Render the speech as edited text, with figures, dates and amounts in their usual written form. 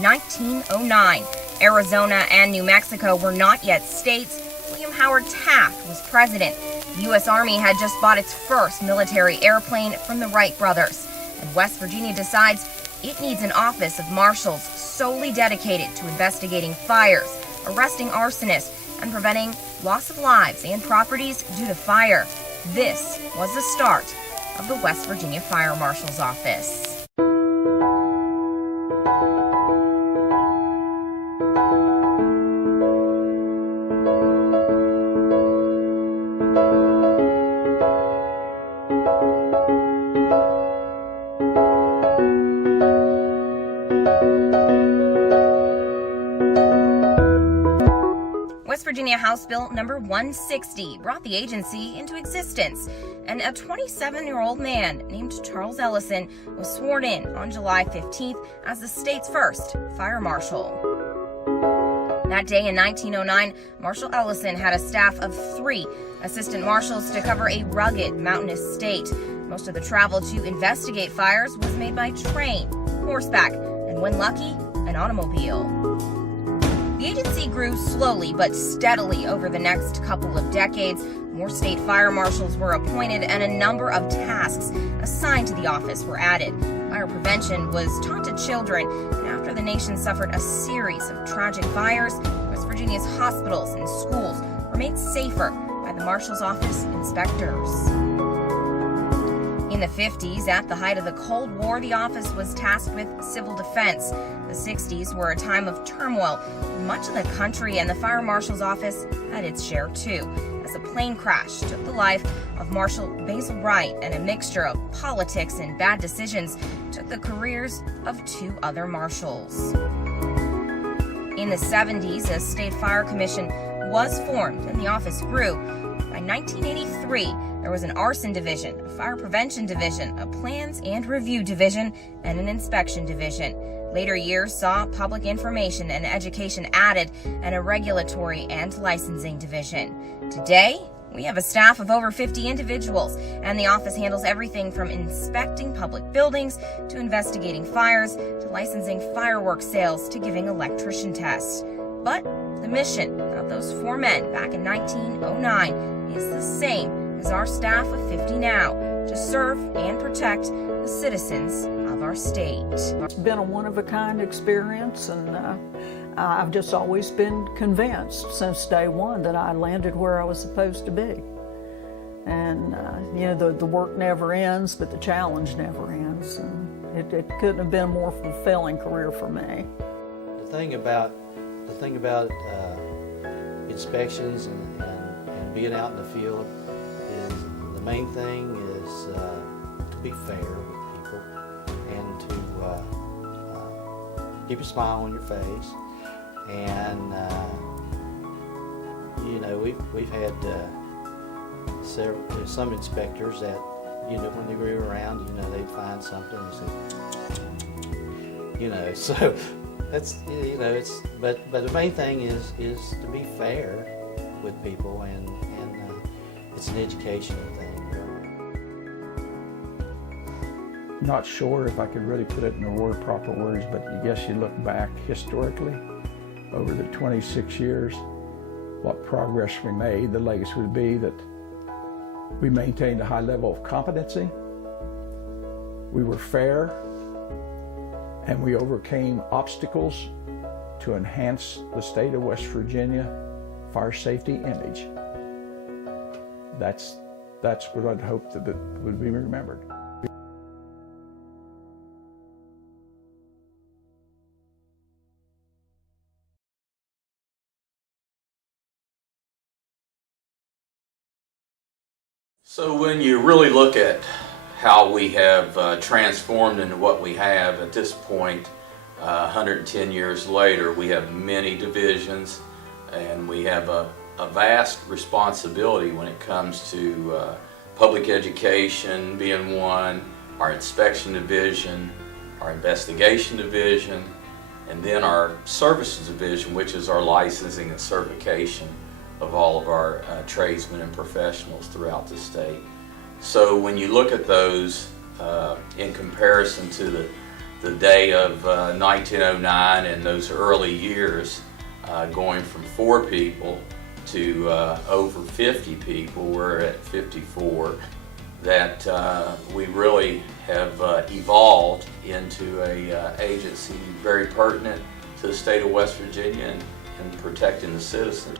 1909. Arizona and New Mexico were not yet states. William Howard Taft was president. The U.S. Army had just bought its first military airplane from the Wright brothers. And West Virginia decides it needs an office of marshals solely dedicated to investigating fires, arresting arsonists, and preventing loss of lives and properties due to fire. This was the start of the West Virginia Fire Marshal's Office. West Virginia House Bill number 160 brought the agency into existence, and a 27-year-old man named Charles Ellison was sworn in on July 15th as the state's first fire marshal. That day in 1909, Marshal Ellison had a staff of 3 assistant marshals to cover a rugged mountainous state. Most of the travel to investigate fires was made by train, horseback, and when lucky, an automobile. The agency grew slowly but steadily over the next couple of decades. More state fire marshals were appointed and a number of tasks assigned to the office were added. Fire prevention was taught to children, and after the nation suffered a series of tragic fires, West Virginia's hospitals and schools were made safer by the Marshal's Office inspectors. In the 50s, at the height of the Cold War, the office was tasked with civil defense. The 60s were a time of turmoil in much of the country, and the Fire Marshal's Office had its share too, as a plane crash took the life of Marshal Basil Wright, and a mixture of politics and bad decisions took the careers of 2 other marshals. In the 70s, a state fire commission was formed and the office grew. By 1983, there was an arson division, a fire prevention division, a plans and review division, and an inspection division. Later years saw public information and education added, and a regulatory and licensing division. Today, we have a staff of over 50 individuals, and the office handles everything from inspecting public buildings to investigating fires to licensing fireworks sales to giving electrician tests. But the mission of those 4 men back in 1909 is the same as our staff of 50 now, to serve and protect the citizens of our state. It's been a one-of-a-kind experience, and I've just always been convinced since day one that I landed where I was supposed to be. And the work never ends, but the challenge never ends, and it couldn't have been a more fulfilling career for me. The thing about inspections and being out in the field is the main thing is to be fair with people and to keep a smile on your face. And we've had some inspectors that when they go around, they'd find something and say, so. That's but the main thing is to be fair with people, and it's an educational thing. Not sure if I could really put it in the proper words, but I guess you look back historically over the 26 years, what progress we made. The legacy would be that we maintained a high level of competency, we were fair, and we overcame obstacles to enhance the state of West Virginia fire safety image. That's what I'd hope that would be remembered. So when you really look at how we have transformed into what we have at this point, 110 years later, we have many divisions, and we have a vast responsibility when it comes to public education being one, our inspection division, our investigation division, and then our services division, which is our licensing and certification of all of our tradesmen and professionals throughout the state. So when you look at those in comparison to the day of 1909 and those early years, going from 4 people to over 50 people, we're at 54, that we really have evolved into a agency very pertinent to the state of West Virginia and protecting the citizens.